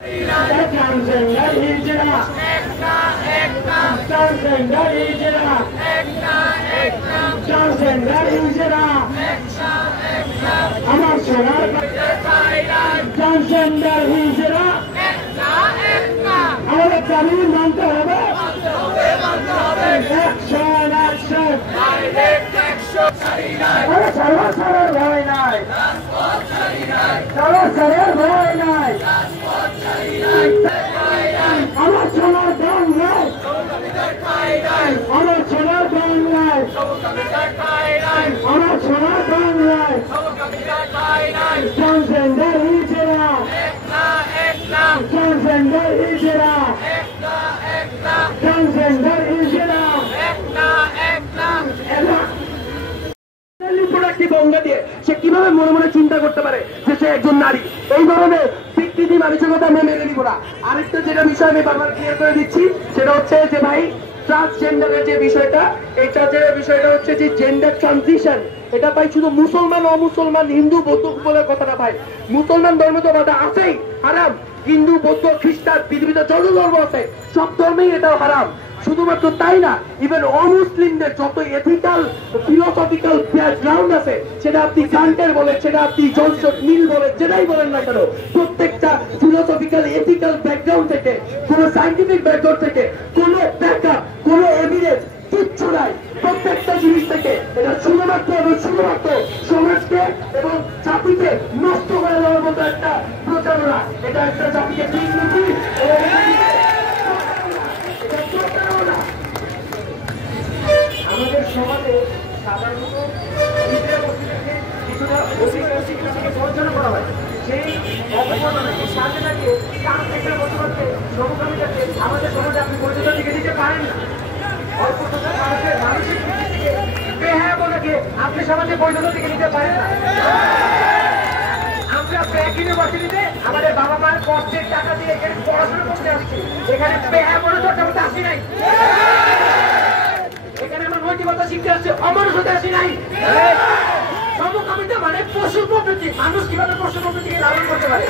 Transgender হিজড়া transgender হিজড়া transgender হিজড়া আমার সোনার transgender হিজড়া আমাদের দাবি মানতে হবে অ্যাকশন অ্যাকশন সারার ভয় নাই সারার ভয় নাই আমার সোনার দাম নাই আমার সোনার দাম নাই আমার সোনার দাম নাই ট্রান্সজেন্ডার হিজড়া ট্রান্সজেন্ডার হিজড়া ট্রান্সজেন্ডার হিজড়া বঙ্গা দিয়ে সে কিভাবে মনে মনে চিন্তা করতে পারে যে সে একজন নারী? এই ধরনের বিকৃতি মানসিকতা আমরা মেনে নিব না। আরেকটা যেটা বিষয় আমি বারবার ক্লিয়ার করে দিচ্ছি সেটা হচ্ছে যে ভাই ট্রান্সজেন্ডারের যে বিষয়টা, এই ট্রান্সজেন্ডারের বিষয়টা হচ্ছে যে জেন্ডার ট্রানজিশন। এটা ভাই শুধু মুসলমান অমুসলমান হিন্দু বৌদ্ধ বলে কথা না ভাই। মুসলমান ধর্ম তো বাধা আছেই হারাম, হিন্দু বৌদ্ধ খ্রিস্টান পৃথিবীতে যত ধর্ম আছে সব ধর্মেই এটাও হারাম। শুধুমাত্র তাই না, ইভেন অমুসলিমদের যত এথিক্যাল ফিলোসফিক্যাল ব্যাকগ্রাউন্ড আছে, সেটা আপনি কান্টের বলেন, সেটা আপনি জনসন মিল বলেন, যেটাই বলেন না কেন, প্রত্যেকটা ফিলোসফিক্যাল এথিক্যাল ব্যাকগ্রাউন্ড থেকে, কোন সায়েন্টিফিক ব্যাকগ্রাউন্ড থেকে, কোন ব্যাকআপ, কোন এভিডেন্স কিচ্ছু নাই। প্রত্যেকটা জিনিস থেকে এটা শুধুমাত্র এবং শুধুমাত্র সমাজকে এবং জাতিকে নষ্ট করে দেওয়ার মতো একটা প্রচারণা। এটা একটা জাতিকে বিকৃতি আমাদের সমাজে সাধারণত কিছুটা বঞ্চনা করা হয়। সেই অবমাননাকে সাথে থাকে তার থেকে বসবাসে সমকামিতাকে আমাদের সমাজে আপনি পরিচয় দিকে দিতে পারেন না। অল্প মানুষের মানসিক দিকে বেহায়া বলাকে আপনি সমাজে পরিচয় দিকে দিতে পারেন না। আমরা ব্যাগ ইউনিভার্সিটিতে আমাদের বাবা মায়ের কষ্টের টাকা দিয়ে এখানে পড়াশোনা করতে আসছি, এখানে বেহায়া বলে চর্চা করতে আসি নাই। এখানে আমরা নৈতিকতা শিখতে আসছি, অমানুষ হতে আসি নাই। সমকামিতা মানে পশু প্রকৃতি, মানুষ কিভাবে পশু প্রকৃতিকে লালন করতে পারে।